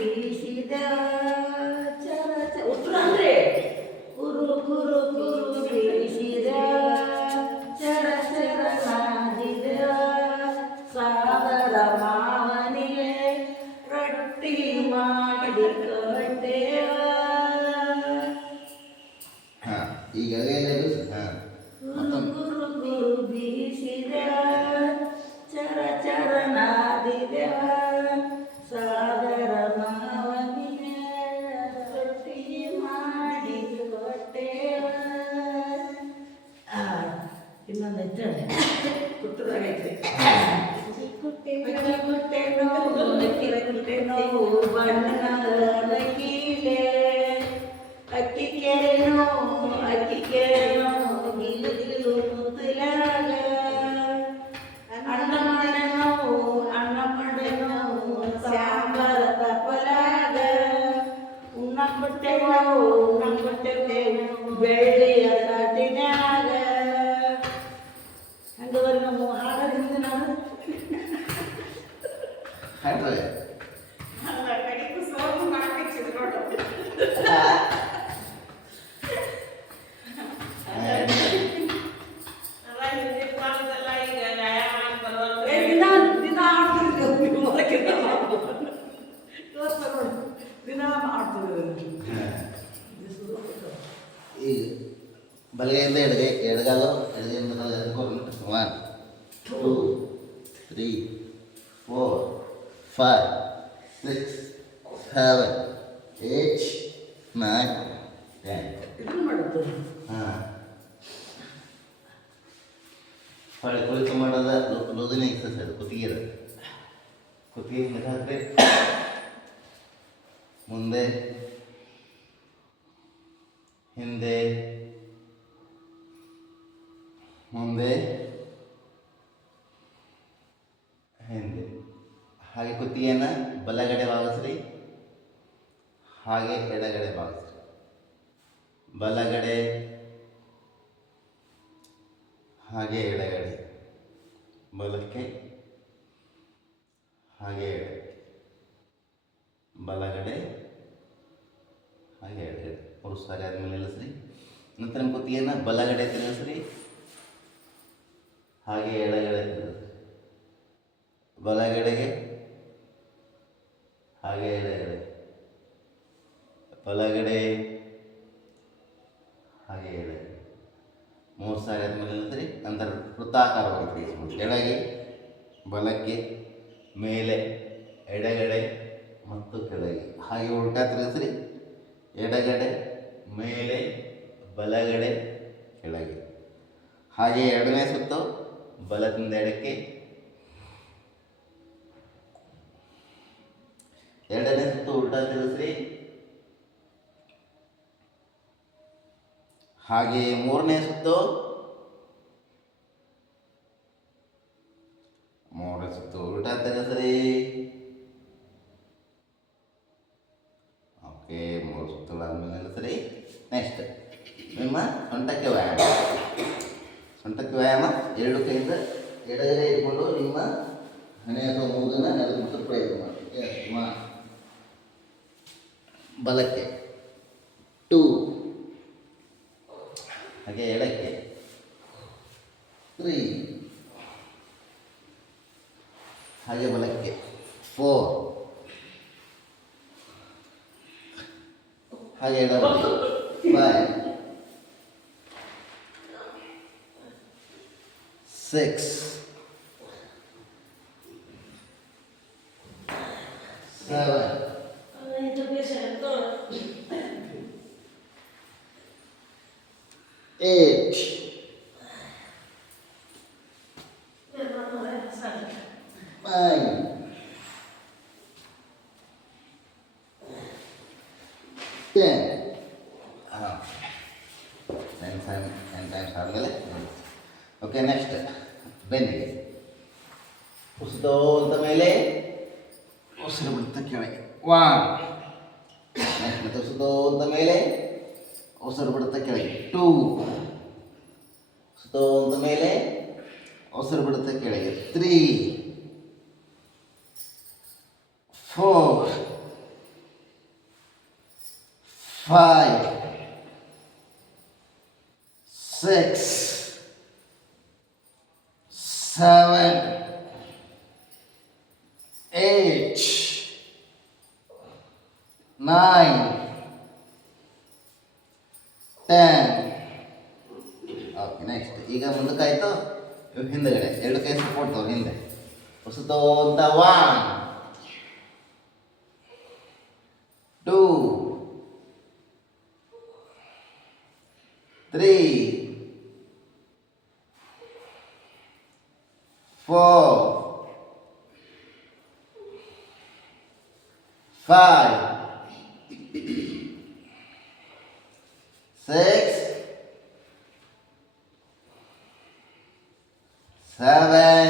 ಬೀಸಿದ Two three four five six seven, eight, nine, ten. ಹೊಳೆ ಕುಳಿತು ಮಾಡೋದ ಲೋದಿನ ಎಕ್ಸಸೈಸ್ ಕುತ್ತಿಗೆರ ಕುತ್ತಿಗೆ ಹಿಂಗೆ ಮುಂದೆ ಹಿಂದೆ ಮುಂದೆ ಹಿಂದೆ. ಹಾಗೆ ಕುತ್ತಿಗೆಯನ್ನು ಬಲಗಡೆ ಭಾಗಿಸ್ರಿ. ಹಾಗೆ ಎಡಗಡೆ ಭಾಗಿಸ್ರಿ. ಬಲಗಡೆ, ಹಾಗೆ ಎಡಗಡೆ. ಬಲಕ್ಕೆ, ಹಾಗೆ ಎಡಗಡೆ ಬಲಗಡೆ, ಹಾಗೆ ಎಡಗಡೆ. ಮೂರು ಸಾರಿ ಆದಮೇಲೆ ನಿಲ್ಲಿಸ್ರಿ. ನಂತರ ಕುತ್ತಿಗೆಯನ್ನು ಬಲಗಡೆ ತಿರುಗಿಸ್ರಿ. ಹಾಗೆ ಎಡಗಡೆ ತಿರುಗಿಸ್ರಿ. ಬಲಗಡೆಗೆ, ಹಾಗೆ ಎಡಗಡೆ. ಬಲಗಡೆ, ಹಾಗೆ ಎಡಗಡೆ. ಮೂರು ಸಾರಿ ಆದಮೇಲೆ ನಿಲ್ತೀರಿ, ನಂತರ ವೃತ್ತಾಕಾರವಾಗಿ ತಿರುಗಿಸ್ಬೋದು ಬಲಕ್ಕೆ, ಮೇಲೆ, ಎಡಗಡೆ ಮತ್ತು ಕೆಳಗೆ. ಹಾಗೆ ಉಲ್ಟಾ ತಿರುಗಿಸ್ರಿ, ಎಡಗಡೆ, ಮೇಲೆ, ಬಲಗಡೆ, ಕೆಳಗೆ. ಹಾಗೆ ಎರಡನೇ ಸುತ್ತು ಬಲದಿಂದ ಎಡಕ್ಕೆ ಎರಡನೇ ಸುತ್ತು ಉಲ್ಟಾ ತಿರುಗಿಸ್ರಿ. ಹಾಗೆ ಮೂರನೇ ಸುತ್ತು. ಮೂರನೇ ಸುತ್ತು ಉಲ್ಟಾ ತಿರುಗಿಸ್ರಿ. ಓಕೆ, ಮೂರು ಸುತ್ತುಗಳಾದ್ಮೇಲೆ ನಿಲ್ಲಿಸ್ರಿ. ನೆಕ್ಸ್ಟ್ ನಿಮ್ಮ ಸೊಂಟಕ್ಕೆ ವ್ಯಾಯಾಮ. ಸೊಂಟಕ್ಕೆ ವ್ಯಾಯಾಮ ಎರಡು ಕೈಯಿಂದ ಎಡಗಡೆ ಇಟ್ಕೊಂಡು ನಿಮ್ಮ ಹಣೆ ಅಥವಾ ಮೂಗನ್ನು ನೆಲದ ಮುಟ್ಟು ಪ್ರಯತ್ನ ಮಾಡಿ. ಬಲಕ್ಕೆ ಟೂ ಹಾಗೆ ಎಡಕ್ಕೆ ತ್ರೀ ಹಾಗೆ ಬಲಕ್ಕೆ ಫೋರ್ ಹಾಗೆ ಎಡಬಲಕ್ಕೆ five six 10. Ah. 10 times, 10 times ಆದಮೇಲೆ ಓಕೆ ನೆಕ್ಸ್ಟ್ ಬೆನ್ನಿಗೆ ಉಸಿದೋ ಅಂತ ಮೇಲೆ ಉಸಿರು ಬಿಡುತ್ತೆ ಕೆಳಗೆ ಒನ್ ನೆಕ್ಸ್ಟ್ ಮತ್ತೆ ಉಸಿದೋ ಅಂತ ಮೇಲೆ ಉಸಿರು ಬಿಡುತ್ತೆ ಕೆಳಗೆ ಟೂ ಉಸಿದೋ ಅಂತ ಮೇಲೆ ಉಸಿರು ಬಿಡುತ್ತೆ ಕೆಳಗೆ three five, six, seven, eight, nine, ten. Okay next ಈಗ ಮುಂದಕ್ಕಾಯಿತು ಇವು ಹಿಂದಗಡೆ. ಎರಡು ಕೈ ಸಪೋರ್ಟ್ ಹಿಂದೆ. ಹೊಸತು ಅಂತ one two three four five six seven,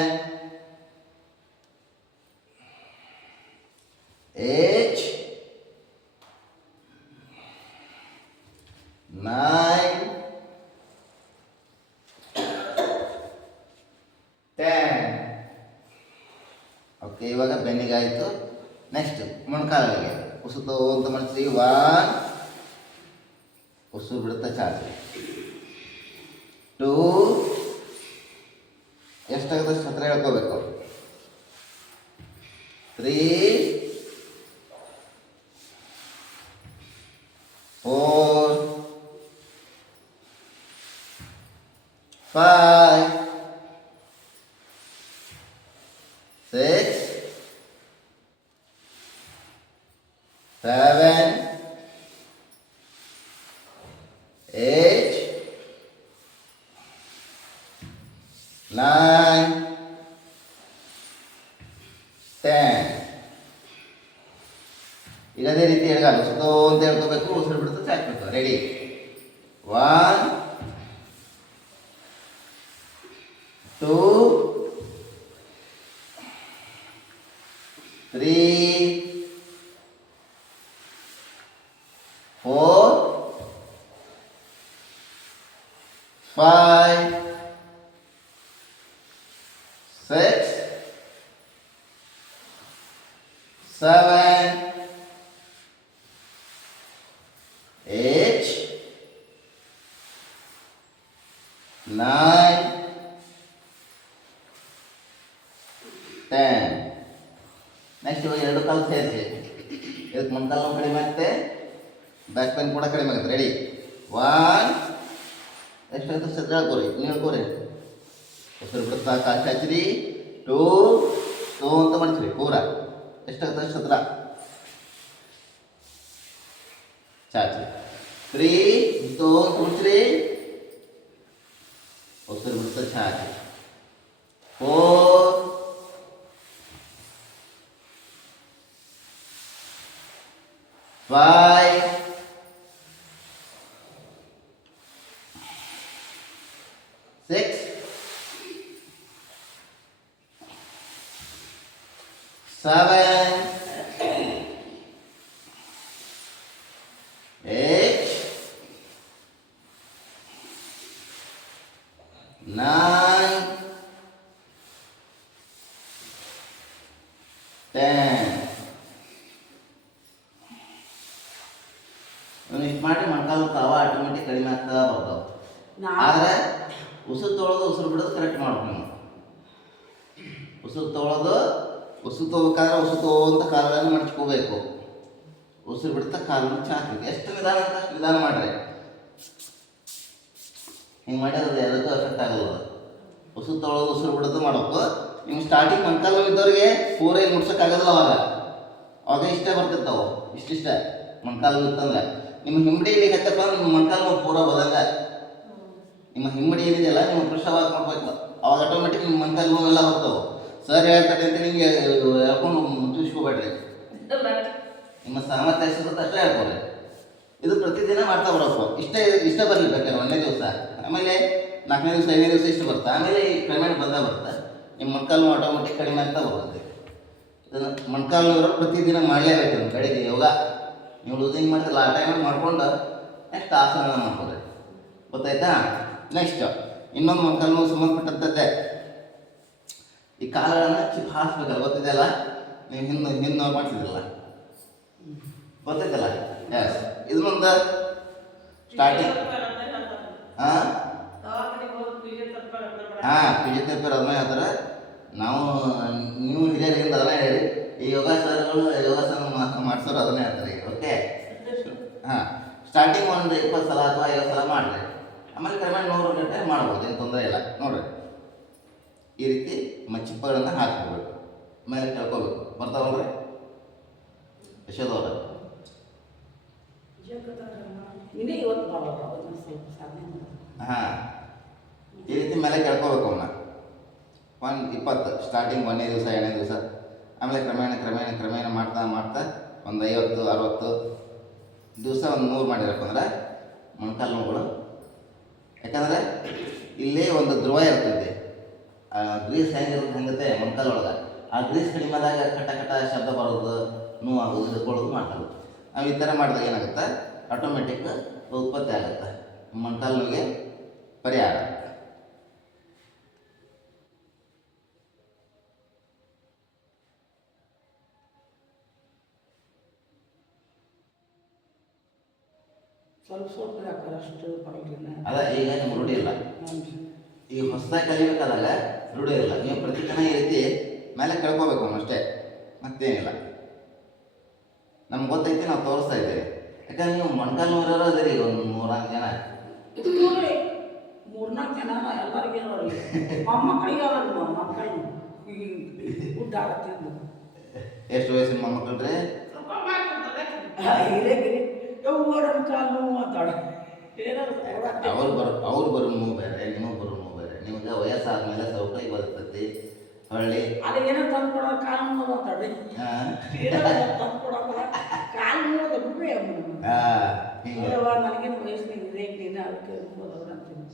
eight, nine, ten. Okay ಇವಾಗ ಬೆನ್ನಿಗೆ ಆಯಿತು ನೆಕ್ಸ್ಟ್ ಮೊಣಕಾಲಿಗೆ ಉಸುತು ಅಂತ ಮಾಡ್ತೀವಿ ಒನ್ ಉಸಿರು ಬಿಡುತ್ತಾ ಚಾರ್ಜ್ ಟೂ ಎಷ್ಟಾಗದಷ್ಟು ಹತ್ರ ಹೇಳ್ಕೋಬೇಕು three four five six seven eight nine, ten. ಈಗ ಅದೇ ರೀತಿ ಎಡಗಾಲ ಸುತ್ತೋ ಅಂತ ಹೇಳ್ಕೋಬೇಕು ಉಸಿರು ಬಿಡ್ತಾ ಚಾಚಬೇಕು ready one two three four five six, seven, eight, nine, ten. Next ಇವಾಗ ಎರಡು ಕಾಲು ಸೇರಿಸಿ ಇದಕ್ಕೆ ಮೊಣಕಾಲು ನೋವು ಕಡಿಮೆ ಆಗುತ್ತೆ ಬ್ಯಾಕ್ ಪೇನ್ ಕೂಡ ಕಡಿಮೆ ಆಗುತ್ತೆ ರೆಡಿ ಒನ್ ಎಷ್ಟಾಗುತ್ತೆ ಸತ್ರ ಹೇಳ್ಕೊರಿ ನೀವು ಹೇಳ್ಕೊರಿ ಉಸಿರು ಬಿಡುತ್ತಾ ಕಾಲು ಚಾಚಿರಿ ಟೂ ಟೂ ಅಂತ ಮಾಡ್ತೀರಿ ಪೂರ ಎಷ್ಟಾಗುತ್ತೆ ಅಷ್ಟು ಹತ್ರ ಚಾಚಿ ತ್ರೀ ಟೂ ಅಂತ ಮಾಡ್ತೀರಿ ಉಸಿರು ಬಿಡುತ್ತಾ ಚಾಚಿ ಫೋರ್ ಫೈವ್ 十一 ಅಂತ ಕಾಲನ್ನು ಮಡ್ಚ್ಕೋಬೇಕು. ಉಸಿರು ಬಿಡ್ತಾ ಕಾಲನ್ನು ಚಾಕ್ಬೇಕು ಎಷ್ಟು ವಿಧಾನ ಅಂತ ನಿಧಾನ ಮಾಡ್ರಿ. ಹಿಂಗೆ ಮಾಡಿದ್ರೆ ಯಾವುದಕ್ಕೂ ಎಫೆಕ್ಟ್ ಆಗಲ್ಲ ಉಸಿರು ತೊಗೊಳೋದು ಉಸಿರು ಬಿಡೋದು ಮಾಡ್ಬೇಕು. ನಿಮ್ಗೆ ಸ್ಟಾರ್ಟಿಂಗ್ ಮೊಣಕಾಲು ನೋವು ಇದ್ದವ್ರಿಗೆ ಪೂರ ಏನು ಮುಡ್ಸೋಕ್ಕಾಗೋದಿಲ್ಲ ಅವಾಗ. ಅವಾಗ ಇಷ್ಟೇ ಬರ್ತಿರ್ತಾವೆ. ಇಷ್ಟಿಷ್ಟೇ ಮೊಣಕಾಲು ಇತ್ತಂದ್ರೆ. ನಿಮ್ಮ ಹಿಂಬಡಿ ಇಲ್ಲಿ ಹತ್ತಪ್ಪ ನಿಮ್ಮ ಮೊಣಕಾಲು ನೋವು ಪೂರ ಬದಂಗ ನಿಮ್ಮ ಹಿಮ್ಮಡಿ ಏನಿದೆಯಲ್ಲ ನಿಮ್ಮ ಕೃಷವಾಗಿ ಮಾಡ್ಬೇಕು ಅವಾಗ ಆಟೋಮೆಟಿಕ್ ನಿಮ್ಮ ಮೊಣಕಾಲು ಎಲ್ಲ ಹೋಗ್ತಾವೆ. ಸರ್ ಹೇಳ್ತಾರೆ ಅಂತ ನಿಮಗೆ ಹೇಳ್ಕೊಂಡು ಮುಚ್ಚಿಸ್ಕೋಬೇಡ್ರಿ ನಿಮ್ಮ ಸಾಮರ್ಥ್ಯ ಎಷ್ಟು ಅಷ್ಟೇ ಹೇಳ್ಕೊಡ್ರಿ. ಇದು ಪ್ರತಿದಿನ ಮಾಡ್ತಾ ಬರಬೇಕು ಇಷ್ಟೇ ಇಷ್ಟ ಬರಲಿ ಬೇಕಾದ್ರೆ ಒಂದೇ ದಿವಸ. ಆಮೇಲೆ ನಾಲ್ಕನೇ ದಿವಸ ಐದನೇ ದಿವಸ ಇಷ್ಟು ಬರುತ್ತೆ. ಆಮೇಲೆ ಈ ಪೇಮೆಂಟ್ ಬಂದ ಬರುತ್ತೆ. ನಿಮ್ಮ ಮೊಣಕಾಲು ಆಟೋಮೆಟಿಕ್ ಕಡಿಮೆ ಆಗ್ತಾ ಬರುತ್ತೆ. ಇದನ್ನು ಮೊಣಕಾಲು ನೋಡೋರು ಪ್ರತಿದಿನ ಮಾಡಲೇಬೇಕು ನಿಮ್ಮ ಬೆಳಿಗ್ಗೆ ಯೋಗ ನೀವು ಲೂಸಿಂಗ್ ಮಾಡಿದ್ರೆ ಆ ಟೈಮಲ್ಲಿ ಮಾಡ್ಕೊಂಡು ನೆಕ್ಸ್ಟ್ ಆಸನ ಮಾಡ್ಬೋದು ಗೊತ್ತಾಯ್ತಾ? ನೆಕ್ಸ್ಟ್ ಇನ್ನೊಂದು ಮೊಣಕಾಲು ನೋವು ಸಂಬಂಧಪಟ್ಟಂಥದ್ದೇ ಈ ಕಾಲುಗಳನ್ನು ಚಿಪ್ ಹಾಸ್ಬೇಕಲ್ಲ ಗೊತ್ತಿದೆಯಲ್ಲ ನೀವು ಹಿಂದೆ ಹಿಂದೆ ಮಾಡ್ತಿದ್ರಲ್ಲ ಗೊತ್ತೈತಲ್ಲ ಎಸ್ ಮುಂದೆ ಸ್ಟಾರ್ಟಿಂಗ್ ಹಾಂ ಹಾಂ ಫಿಸಿಯೋಥೆರಪಿ ಅದನ್ನ ಹೇಳ್ತಾರೆ. ನಾವು, ನೀವು ಹಿರಿಯರಿಂದ ಅದನ್ನ ಹೇಳಿ. ಈ ಯೋಗಾಸನಗಳು ಯೋಗಾಸನ ಮಾಡಿಸೋರು ಅದನ್ನ ಹೇಳ್ತಾರೆ ಓಕೆ ಹಾಂ. ಸ್ಟಾರ್ಟಿಂಗ್ ಒಂದು ಇಪ್ಪತ್ತು ಸಲ ಅಥವಾ ಐವತ್ತು ಸಲ ಮಾಡಿರಿ. ಆಮೇಲೆ ಕಡಿಮೆ ನೂರು ಗಂಟೆ ಮಾಡ್ಬೋದು, ಏನು ತೊಂದರೆ ಇಲ್ಲ. ನೋಡಿರಿ. ಈ ರೀತಿ ಮ ಚಿಪ್ಪಗಳನ್ನು ಹಾಕ್ಕೋಬೇಕು ಮೇಲೆ ಕೇಳ್ಕೋಬೇಕು. ಬರ್ತಾವಲ್ರಿ? ಯಶೋದವ್ರ. ಹಾಂ. ಈ ರೀತಿ ಮೇಲೆ ಕೇಳ್ಕೋಬೇಕು ಅವನ್ನ. ಒಂದು ಇಪ್ಪತ್ತು ಸ್ಟಾರ್ಟಿಂಗ್ ಒಂದನೇ ದಿವಸ ಎರಡನೇ ದಿವಸ. ಆಮೇಲೆ ಕ್ರಮೇಣ ಕ್ರಮೇಣ ಕ್ರಮೇಣ ಮಾಡ್ತಾ ಮಾಡ್ತಾ ಒಂದು ಐವತ್ತು ಅರವತ್ತು ದಿವಸ ಒಂದು ನೂರು ಮಾಡಿರಪ್ಪ ಅಂದ್ರೆ ಮೊಣಕಾಲು ನೋವುಗಳು. ಯಾಕಂದರೆ ಇಲ್ಲಿ ಒಂದು ಧ್ರುವ ಇರ್ತೈತಿ ಗ್ರೀಸ್ ಹೆಂಗಿರುತ್ತೆ? ಹೆಂಗತ್ತೆ ಮೊಣಕಾಲು ಒಳಗೆ. ಆ ಗ್ರೀಸ್ ಕಡಿಮೆದಾಗ ಕಟ ಕಟ ಶಬ್ದ ಬರೋದು ನೋವಾಗೋದು ಹಿಡ್ಕೊಳ್ಳೋದು ಮಾಡ್ತಾರೆ. ನಾವು ಈ ಥರ ಮಾಡಿದಾಗ ಏನಾಗುತ್ತೆ? ಆಟೋಮೆಟಿಕ್ ಉತ್ಪತ್ತಿ ಆಗುತ್ತೆ. ಮಂಟಲ್ ನೋವಿಗೆ ಪರಿಹಾರ ಅದ ಈಗ ನಿಮ್ಗೆ ರೂಢಿ ಇಲ್ಲ. ಈಗ ಹೊಸದಾಗಿ ಕಲಿಬೇಕಾದಾಗ ರೂಢಿ ಇಲ್ಲ. ನೀವು ಪ್ರತಿ ಕಣ ಈ ರೀತಿ ಮೇಲೆ ಕೇಳ್ಕೋಬೇಕು ಅಷ್ಟೇ. ಮತ್ತೇನಿಲ್ಲ. ನಮ್ಗೆ ಗೊತ್ತೈತಿ ನಾವು ತೋರಿಸ್ತಾ ಇದ್ದೇವೆ. ಯಾಕಂದ್ರೆ ನೀವು ಮೊಣಕಾಲು ನೋವಿರೋರು ಅದರಿ ಒಂದು ಮೂರ್ನಾಲ್ಕು ಜನ. ನೋಡ್ರಿ ಮೂರ್ನಾಲ್ಕು ಜನ ಎಲ್ಲರಿಗೆ ಮೊಮ್ಮಕ್ಕಳಿಗೆ ಊಟ ಆಗತ್ತಿದ್ದು ಎಷ್ಟು ವಯಸ್ಸಿನ ಮೊಮ್ಮಕ್ಕಳು ರೀ ಹಿರೇಗಿರಿ ಓಡಮ್ ಕಾಲು ಮಾತಾಡ. ಏನಾದ್ರು ಓಡಾಟ ಅವ್ರು ಬರೋ ಅವ್ರು ಬರೋ ನೋವು ಬೇರೆ ನಿಮಗೆ ಬರೋ ನೋವು ಬೇರೆ. ನಿಮ್ಗೆ ವಯಸ್ಸಾದ್ಮೇಲೆ ಸೌಕರ್ಯ ಬರ್ತೈತಿ. ಹೊಳ್ಳಿ. ಏನೋ ತಂದು ಕೊಡೋ ಕಾಲು ಏನೋ ತಂದು ಕೊಡೋಲ್ಲ ಕಾಲು ಬಿಡ್ರಿ ಹಿಂಗೆ. ನನಗೇನು ವಯಸ್ಸಿನ ಅದಕ್ಕೆ ಹೋದವ್ರು ಅಂತೀನಿ.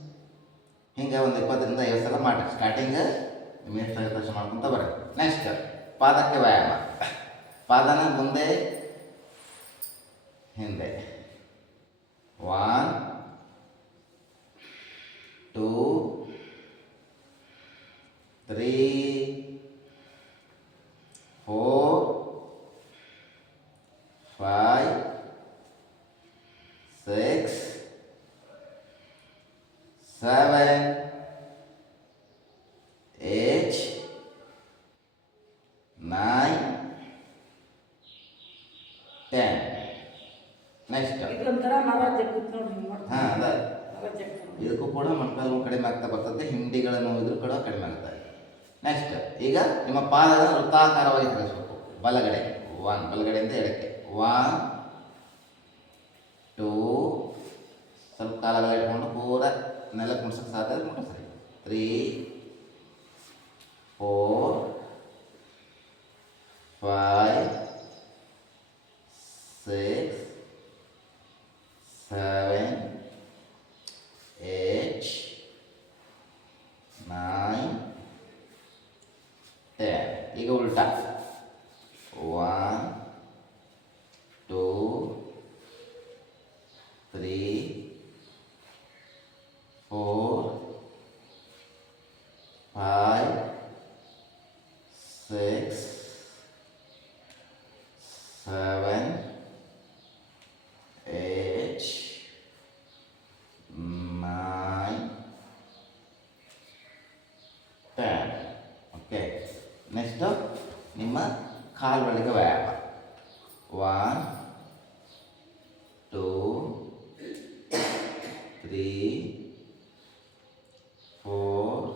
ಹಿಂಗೆ ಒಂದು ಇಪ್ಪತ್ತರಿಂದ ಐವತ್ತು ಸಲ ಮಾಡಿ ಸ್ಟಾರ್ಟಿಂಗ್ ಎಷ್ಟು ತಕ್ಷಣ ಮಾಡ್ಕೊಂತ ಬರ್ರಿ ನೆಕ್ಸ್ಟ್ ಪಾದಕ್ಕೆ ವ್ಯಾಯಾಮ. ಪಾದನ ಮುಂದೆ ಹಿಂದೆ. One two three four five six seven, eight, nine, ten. Next. ಇದೊಂಥರ ನರ ಜಗ್ಗುತ್ ನೋಡಿ ಹಿಂಗೆ ಹಾ ಮಾಡ್ತಾರೆ ಅದ ನರ ಜಗ್ಗುತ್ ಇದಕ್ಕೂ ಕೂಡ ಮೊಣಕಾಲು ನೋವು ಕಡಿಮೆ ಆಗ್ತಾ ಬರ್ತದೆ ಹಿಂಡಿಗಳ ನೋವು ಇದ್ರೂ ಕೂಡ ಕಡಿಮೆ ಆಗ್ತದೆ ನೆಕ್ಸ್ಟ್ ಈಗ ನಿಮ್ಮ ಪಾದದ ವೃತ್ತಾಕಾರವಾಗಿ ತಿರುಗಿಸ್ಬೇಕು ಬಲಗಡೆ. ಒನ್ ಬಲಗಡೆಯಿಂದ ಎಡಕ್ಕೆ. ಒನ್ ಟೂ ಸ್ವಲ್ಪ ಕಾಲಗಳ ಇಟ್ಕೊಂಡು ಪೂರ ನೆಲಕ್ಕೆ ಮುಡ್ಸಕ್ಕೆ ಸಾಧ್ಯ ಮುಟ್ಟಿಸ್ರಿ three four five six seven eight, nine, ten. ಈಗ ಉಲ್ಟಾ one two three four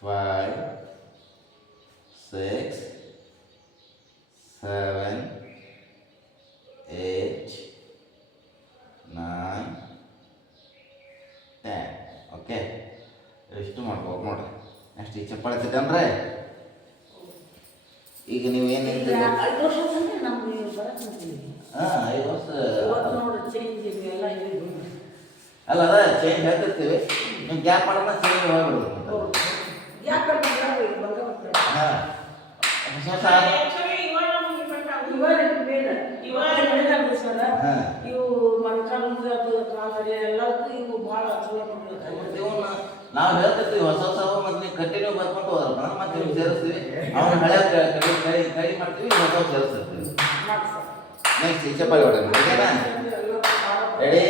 five six seven eight nine ten okay ಎಷ್ಟು ಮಾಡ್ಬೋದು ನೋಡ್ರಿ ನೆಕ್ಸ್ಟ್ ಈ ಚಪ್ಪಾಳೆ ತಿಟ್ಟಂದ್ರೆ ಚೇಂಜ್ ಹೇಳ್ತಿರ್ತೀವಿ ನೀವು ಗ್ಯಾಪ್ ಮಾಡೋಣ ಚೇಂಜ್ ಬಂದ ಹಾಂ. ನಾವು ಹೇಳ್ತಿರ್ತೀವಿ ಹೊಸ ಹೊಸ ಮತ್ತೆ ನೀವು ಕಂಟಿನ್ಯೂ ಬರ್ಕೊಂಡು ಹೋದ್ರಪ್ಪ ಅಂದ್ರೆ ಮತ್ತೆ ನೀವು ಸೇರಿಸ್ತೀವಿ. ಅವ್ನ ಹಳೆ ಕೈ ಕೈ ಕೈ ಮಾಡ್ತೀವಿ ಹೊಸ ಹೊಸ ಸೇರಿಸಿರ್ತೀವಿ ನೆಕ್ಸ್ಟ್ ಹೊಡೆಯೋಣ ಓಕೆನಾ? ರೆಡಿ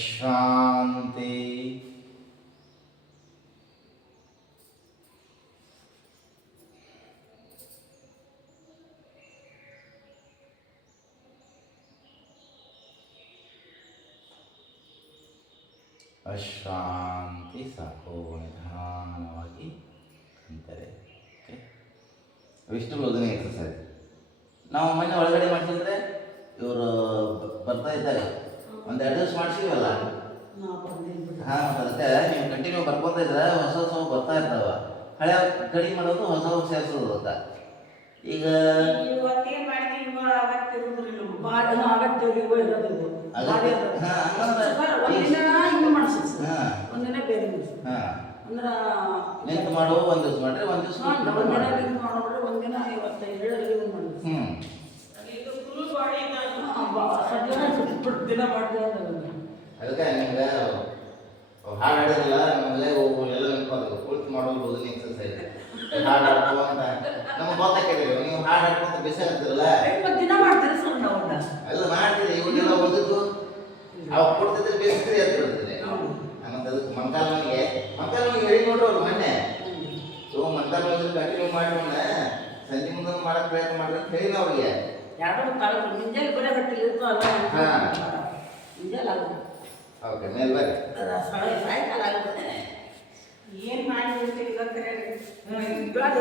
ಶಾಂತಿ ಅಶಾಂತಿ ಸಾಕು ನಿಧಾನವಾಗಿ ಅಂತಾರೆ ಓಕೆ ವಿಷ್ಣು ಬೋಧನೆ ಎಕ್ಸಸೈಸ್ ನಾವು ಮೊನ್ನೆ ಒಳಗಡೆ ಮಾಡ್ತಿದ್ರೆ ಇವರು ಬರ್ತಾ ಇದ್ದಾಗ ಒಂದು ಎರಡು ದಿವಸ ಮಾಡಿಸಿವಲ್ಲ. ಹಾಂ ಅದಕ್ಕೆ ನೀವು ಕಂಟಿನ್ಯೂ ಬರ್ಕೊತಾ ಇದ್ರೆ ಹೊಸ ಹೊಸ ಬರ್ತಾ ಇರ್ತಾವ. ಹಳೆ ಕಡಿಮೆ ಮಾಡೋದು ಹೊಸ ಹೊಸ ಸೇರಿಸೋದು ಅಂತ. ಈಗ ನಿಂತು ಮಾಡುವ ಒಂದು ದಿವಸ ಮಾಡ್ರಿ ಒಂದು ದಿವಸ ಹ್ಞೂ ಬಿಟ್ಟು ದಿನ ಮಾಡಿದೆ ಅಂದ್ರೆ ಅದಕ್ಕೆ ನಿಮ್ಗೆ ಹಾಡು ಹಾಡಿರಲ್ಲ ನಮಗೆ ಎಲ್ಲ ನೆನಪಾದ್ರು ಮಾಡೋದು ಎಕ್ಸಸೈಸ್ ಹಾಡು ಹಾಡ್ಕೋ ಅಂತ. ನಮ್ಗೆ ಗೊತ್ತಾಕಿದ್ರಿ ನೀವು ಹಾಡು ಹಾಡ್ಕೊಂತ ಬಿಸಿ ಆಗ್ತಿರಲ್ಲ ಮತ್ತೆ ದಿನ ಮಾಡ್ತೀರಿ ಸರ್ ನಾವು ಎಲ್ಲ ಮಾಡ್ತೀರಿ ಇವನ್ನೆಲ್ಲ ಓದಿದ್ದು ಅವಾಗ ಕೊಡ್ತಿದ್ರೆ ಹೌದು. ಮತ್ತೆ ಅದಕ್ಕೆ ಮಂಕಾಲನಿಗೆ ಮಂಕಾಲನಿಗೆ ಹೇಳಿ ನೋಡ್ರಿ ಅವ್ರು ಮೊನ್ನೆ. ಸೊ ಮಂಕಾಲ ಕಂಟಿನ್ಯೂ ಮಾಡೋಣ ಸಂಜೆ ಮುಂದೆ ಮಾಡಕ್ಕೆ ಪ್ರಯತ್ನ ಮಾಡ್ರಿ ಅಂತ ಹೇಳಿ ಅವ್ರಿಗೆ. ಎರಡು ಕಾಲು ಮುಂಜಾನೆ ಬರೀ ಹೊಟ್ಟೆಲಿ ಅಲ್ಲ ಹಾ. ಮುಂಜಾನೆ ಆಗುತ್ತೆ. ಓಕೆ ಮೇಲ್ ಬರ್ರಿ ಸಾಯಂಕಾಲ ಆಗುತ್ತೆ. ಏನ್ ಮಾಡಿ ಬೆಳಗ್ಗೆ